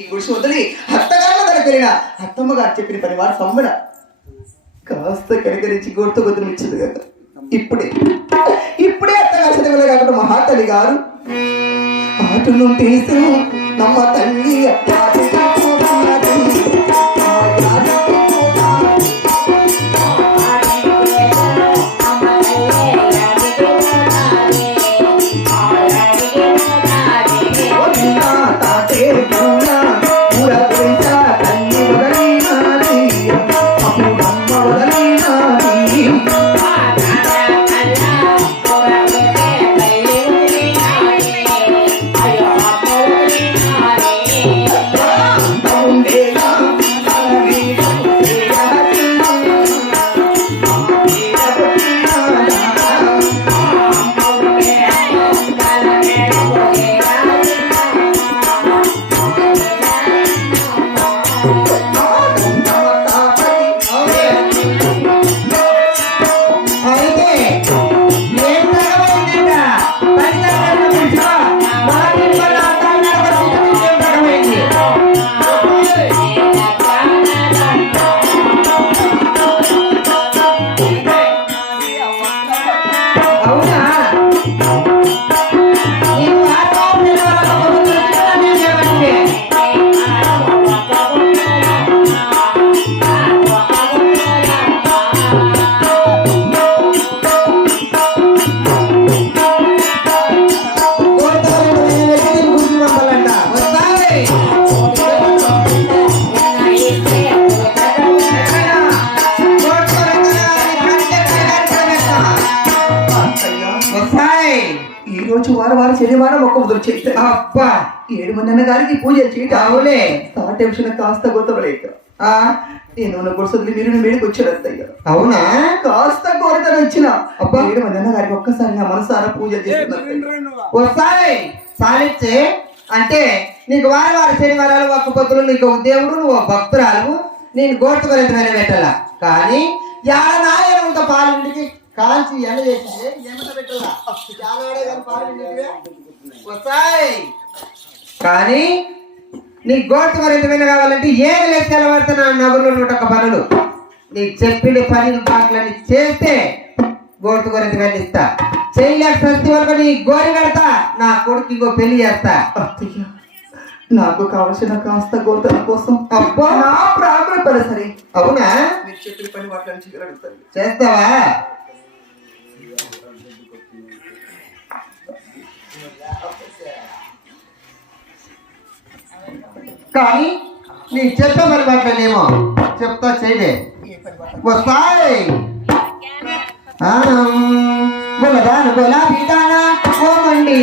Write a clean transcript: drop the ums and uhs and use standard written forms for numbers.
గుడిసి వదిలి అత్తగారు దగ్గరికి వెళ్ళిన అత్తమ్మ గారు చెప్పిన పని వాడు సమ్మడ కాస్త కనికరించి గోడుతో గొద్దును ఇచ్చింది కదా. ఇప్పుడే అత్తగారు చదివలే కాకుండా మహాతల్లి గారు ఆటను తీసు నమ్మ తల్లి శనివారం ఒక్క ముద్ర చేస్తే అబ్బా 7 మంది గారికి పూజలు చేయటం అవులే టెన్షన్ కాస్త గొత్తవలేక నేను గొడుసొదిలి మీరు మేడికి వచ్చారు అత్తయ్య. అవునా కాస్త కోరికలు వచ్చిన అబ్బా 7 మంది గారికి ఒక్కసారి నా మనసారా పూజలు చేస్తాయి సాలిచ్చే అంటే నీకు వారం శనివారాలు ఒక్క పొద్దులు నీకు దేవుడు నువ్వు భక్తురాలు నేను గోర్చుకోలేదు పెట్టాల కానీ నాయనంత పాలింటికి కాంచి ఎండ చేసింది కానీ నీ గోటు మరింత కావాలంటే ఏది లేదు తెలవారితే నా నగరులో 101 పనులు నీకు చెప్పిన పని పాటలన్నీ చేస్తే గోటు మరింత వెళ్ళిస్తా చేయలేక సస్తి వరకు నీ గోరి కడతా నా కొడుకు ఇంకో పెళ్లి చేస్తా. నాకు కావలసిన కాస్త గోతల కోసం అబ్బా నా ప్రాబ్లం పడ సరే. అవునా మీరు చెప్పిన పని మాట్లాడి చేస్తావా? కానీ నీ చెప్పే మరి మాట్లాడేమో చెప్తా చేయలే వస్తాయి బోలదాను గులాబీ దానా ఓ మండి